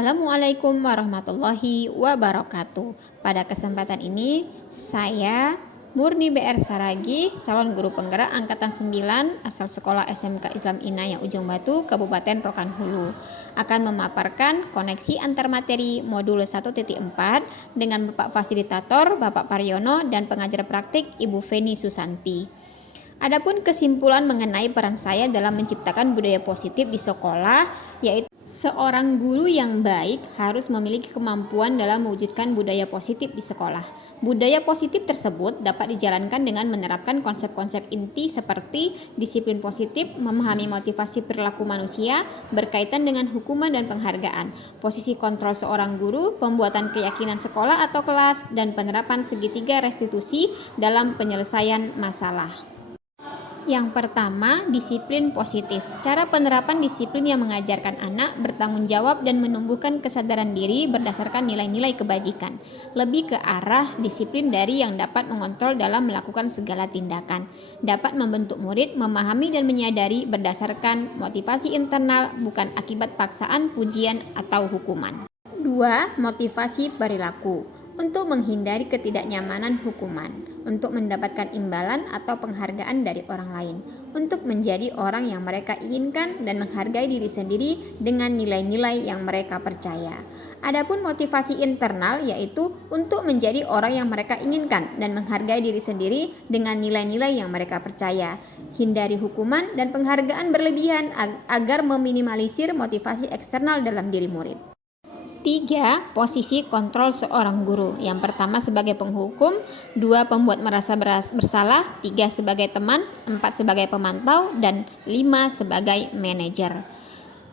Assalamualaikum warahmatullahi wabarakatuh. Pada kesempatan ini, saya Murni BR Saragi, calon guru penggerak angkatan 9 asal sekolah SMK Islam Inayah Ujung Batu, Kabupaten Rokan Hulu, akan memaparkan koneksi antar materi modul 1.4 dengan Bapak Fasilitator Bapak Paryono dan pengajar praktik Ibu Feni Susanti. Adapun kesimpulan mengenai peran saya dalam menciptakan budaya positif di sekolah, yaitu seorang guru yang baik harus memiliki kemampuan dalam mewujudkan budaya positif di sekolah. Budaya positif tersebut dapat dijalankan dengan menerapkan konsep-konsep inti seperti disiplin positif, memahami motivasi perilaku manusia, berkaitan dengan hukuman dan penghargaan, posisi kontrol seorang guru, pembuatan keyakinan sekolah atau kelas, dan penerapan segitiga restitusi dalam penyelesaian masalah. Yang pertama, disiplin positif. Cara penerapan disiplin yang mengajarkan anak bertanggung jawab dan menumbuhkan kesadaran diri berdasarkan nilai-nilai kebajikan. Lebih ke arah disiplin dari yang dapat mengontrol dalam melakukan segala tindakan. Dapat membentuk murid memahami dan menyadari berdasarkan motivasi internal, bukan akibat paksaan, pujian, atau hukuman. 2. Motivasi perilaku. Untuk menghindari ketidaknyamanan hukuman, untuk mendapatkan imbalan atau penghargaan dari orang lain, untuk menjadi orang yang mereka inginkan dan menghargai diri sendiri dengan nilai-nilai yang mereka percaya. Adapun motivasi internal yaitu untuk menjadi orang yang mereka inginkan dan menghargai diri sendiri dengan nilai-nilai yang mereka percaya. Hindari hukuman dan penghargaan berlebihan agar meminimalisir motivasi eksternal dalam diri murid. 3. Posisi kontrol seorang guru. Yang pertama sebagai penghukum, 2 pembuat merasa bersalah, 3 sebagai teman, 4 sebagai pemantau, dan 5 sebagai manajer.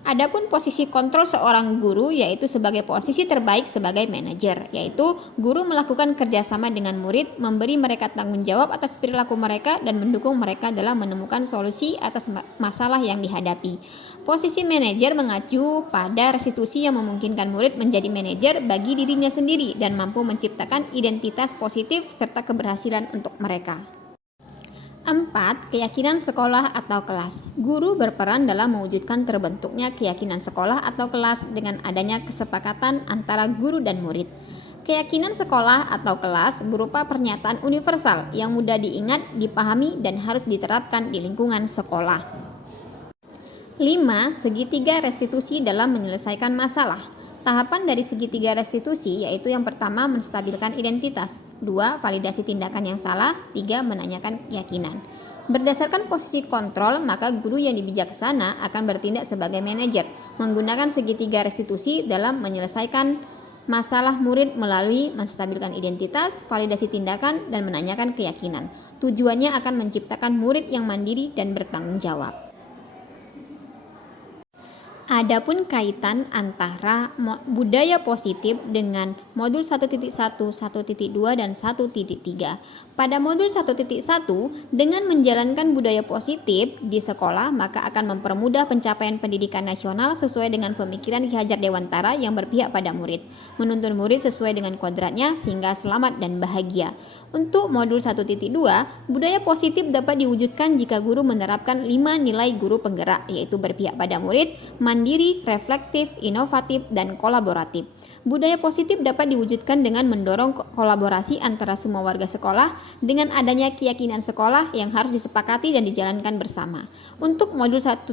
Adapun posisi kontrol seorang guru yaitu sebagai posisi terbaik sebagai manajer, yaitu guru melakukan kerjasama dengan murid, memberi mereka tanggung jawab atas perilaku mereka dan mendukung mereka dalam menemukan solusi atas masalah yang dihadapi. Posisi manajer mengacu pada restitusi yang memungkinkan murid menjadi manajer bagi dirinya sendiri dan mampu menciptakan identitas positif serta keberhasilan untuk mereka. 4. Keyakinan sekolah atau kelas. Guru berperan dalam mewujudkan terbentuknya keyakinan sekolah atau kelas dengan adanya kesepakatan antara guru dan murid. Keyakinan sekolah atau kelas berupa pernyataan universal yang mudah diingat, dipahami, dan harus diterapkan di lingkungan sekolah. 5. Segitiga restitusi dalam menyelesaikan masalah. Tahapan dari segitiga restitusi yaitu yang pertama menstabilkan identitas, 2 validasi tindakan yang salah, 3 menanyakan keyakinan. Berdasarkan posisi kontrol, maka guru yang bijaksana akan bertindak sebagai manajer, menggunakan segitiga restitusi dalam menyelesaikan masalah murid melalui menstabilkan identitas, validasi tindakan, dan menanyakan keyakinan. Tujuannya akan menciptakan murid yang mandiri dan bertanggung jawab. Adapun kaitan antara budaya positif dengan modul 1.1, 1.2, dan 1.3. Pada modul 1.1, dengan menjalankan budaya positif di sekolah, maka akan mempermudah pencapaian pendidikan nasional sesuai dengan pemikiran Ki Hajar Dewantara yang berpihak pada murid, menuntun murid sesuai dengan kodratnya sehingga selamat dan bahagia. Untuk modul 1.2, budaya positif dapat diwujudkan jika guru menerapkan 5 nilai guru penggerak, yaitu berpihak pada murid, mandiri, reflektif, inovatif, dan kolaboratif. Budaya positif dapat diwujudkan dengan mendorong kolaborasi antara semua warga sekolah dengan adanya keyakinan sekolah yang harus disepakati dan dijalankan bersama. Untuk modul 1.3,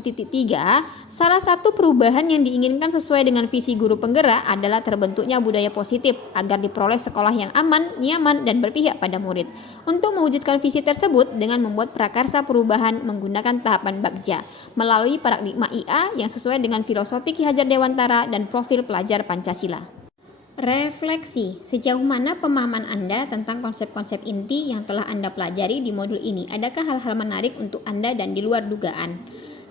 salah satu perubahan yang diinginkan sesuai dengan visi guru penggerak adalah terbentuknya budaya positif agar diperoleh sekolah yang aman, nyaman, dan berpihak pada murid. Untuk mewujudkan visi tersebut dengan membuat prakarsa perubahan menggunakan tahapan Bagja melalui paradigma IA yang sesuai dengan filosofi Ki Hajar Dewantara dan profil pelajar Pancasila. Refleksi, sejauh mana pemahaman Anda tentang konsep-konsep inti yang telah Anda pelajari di modul ini? Adakah hal-hal menarik untuk Anda dan di luar dugaan?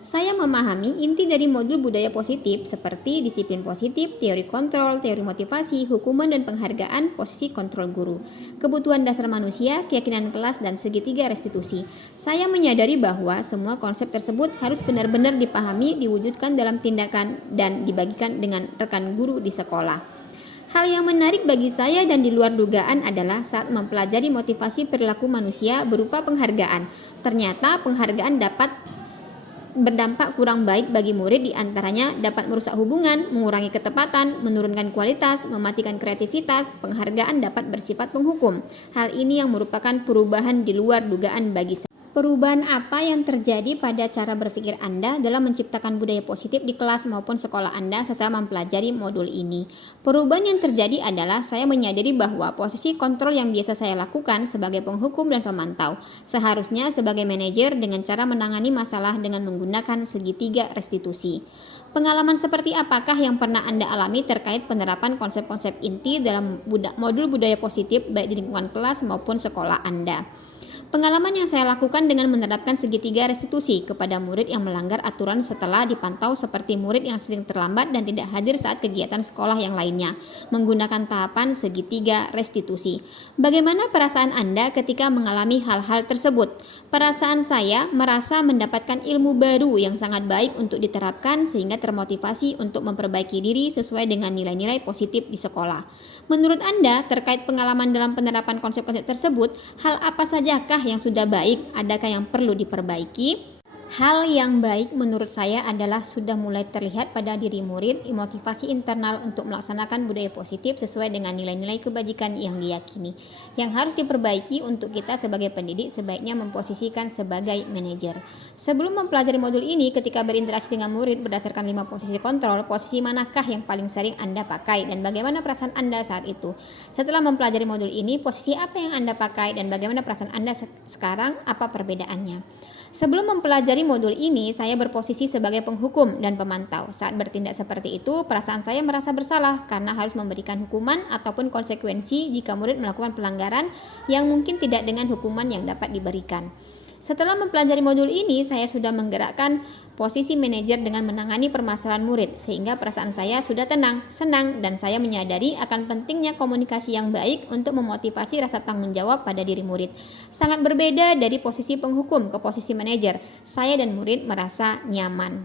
Saya memahami inti dari modul budaya positif seperti disiplin positif, teori kontrol, teori motivasi, hukuman dan penghargaan, posisi kontrol guru, kebutuhan dasar manusia, keyakinan kelas, dan segitiga restitusi. Saya menyadari bahwa semua konsep tersebut harus benar-benar dipahami, diwujudkan dalam tindakan, dan dibagikan dengan rekan guru di sekolah. Hal yang menarik bagi saya dan di luar dugaan adalah saat mempelajari motivasi perilaku manusia berupa penghargaan. Ternyata penghargaan dapat berdampak kurang baik bagi murid, diantaranya dapat merusak hubungan, mengurangi ketepatan, menurunkan kualitas, mematikan kreativitas, penghargaan dapat bersifat penghukum. Hal ini yang merupakan perubahan di luar dugaan bagi saya. Perubahan apa yang terjadi pada cara berpikir Anda dalam menciptakan budaya positif di kelas maupun sekolah Anda setelah mempelajari modul ini? Perubahan yang terjadi adalah saya menyadari bahwa posisi kontrol yang biasa saya lakukan sebagai penghukum dan pemantau seharusnya sebagai manajer dengan cara menangani masalah dengan menggunakan segitiga restitusi. Pengalaman seperti apakah yang pernah Anda alami terkait penerapan konsep-konsep inti dalam modul budaya positif baik di lingkungan kelas maupun sekolah Anda? Pengalaman yang saya lakukan dengan menerapkan segitiga restitusi kepada murid yang melanggar aturan setelah dipantau seperti murid yang sering terlambat dan tidak hadir saat kegiatan sekolah yang lainnya, menggunakan tahapan segitiga restitusi. Bagaimana perasaan Anda ketika mengalami hal-hal tersebut? Perasaan saya merasa mendapatkan ilmu baru yang sangat baik untuk diterapkan sehingga termotivasi untuk memperbaiki diri sesuai dengan nilai-nilai positif di sekolah. Menurut Anda, terkait pengalaman dalam penerapan konsep-konsep tersebut, hal apa sajakah yang sudah baik? Adakah yang perlu diperbaiki? Hal yang baik menurut saya adalah sudah mulai terlihat pada diri murid, motivasi internal untuk melaksanakan budaya positif sesuai dengan nilai-nilai kebajikan yang diyakini. Yang harus diperbaiki untuk kita sebagai pendidik sebaiknya memposisikan sebagai manajer. Sebelum mempelajari modul ini, ketika berinteraksi dengan murid berdasarkan 5 posisi kontrol, posisi manakah yang paling sering Anda pakai dan bagaimana perasaan Anda saat itu? Setelah mempelajari modul ini, posisi apa yang Anda pakai dan bagaimana perasaan Anda sekarang, apa perbedaannya? Sebelum mempelajari modul ini, saya berposisi sebagai penghukum dan pemantau. Saat bertindak seperti itu, perasaan saya merasa bersalah karena harus memberikan hukuman ataupun konsekuensi jika murid melakukan pelanggaran yang mungkin tidak dengan hukuman yang dapat diberikan. Setelah mempelajari modul ini, saya sudah menggerakkan posisi manajer dengan menangani permasalahan murid, sehingga perasaan saya sudah tenang, senang, dan saya menyadari akan pentingnya komunikasi yang baik untuk memotivasi rasa tanggung jawab pada diri murid. Sangat berbeda dari posisi penghukum ke posisi manajer, saya dan murid merasa nyaman.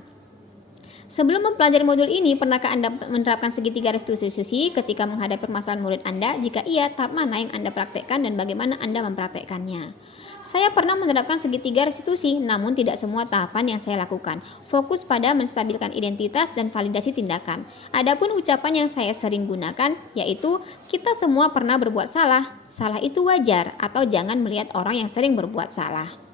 Sebelum mempelajari modul ini, pernahkah Anda menerapkan segitiga restitusi ketika menghadapi permasalahan murid Anda? Jika iya, tahap mana yang Anda praktekkan dan bagaimana Anda mempraktekkannya? Saya pernah menerapkan segitiga restitusi, namun tidak semua tahapan yang saya lakukan. Fokus pada menstabilkan identitas dan validasi tindakan. Adapun ucapan yang saya sering gunakan, yaitu kita semua pernah berbuat salah. Salah itu wajar, atau jangan melihat orang yang sering berbuat salah.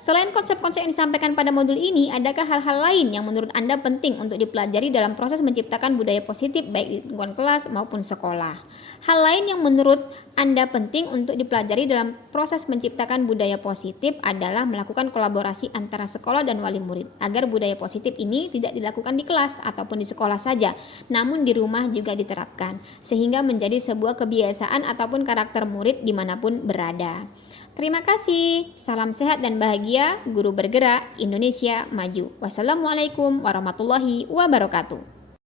Selain konsep-konsep yang disampaikan pada modul ini, adakah hal-hal lain yang menurut Anda penting untuk dipelajari dalam proses menciptakan budaya positif baik di lingkungan kelas maupun sekolah? Hal lain yang menurut Anda penting untuk dipelajari dalam proses menciptakan budaya positif adalah melakukan kolaborasi antara sekolah dan wali murid, agar budaya positif ini tidak dilakukan di kelas ataupun di sekolah saja, namun di rumah juga diterapkan, sehingga menjadi sebuah kebiasaan ataupun karakter murid dimanapun berada. Terima kasih. Salam sehat dan bahagia. Guru bergerak, Indonesia maju. Wassalamualaikum warahmatullahi wabarakatuh.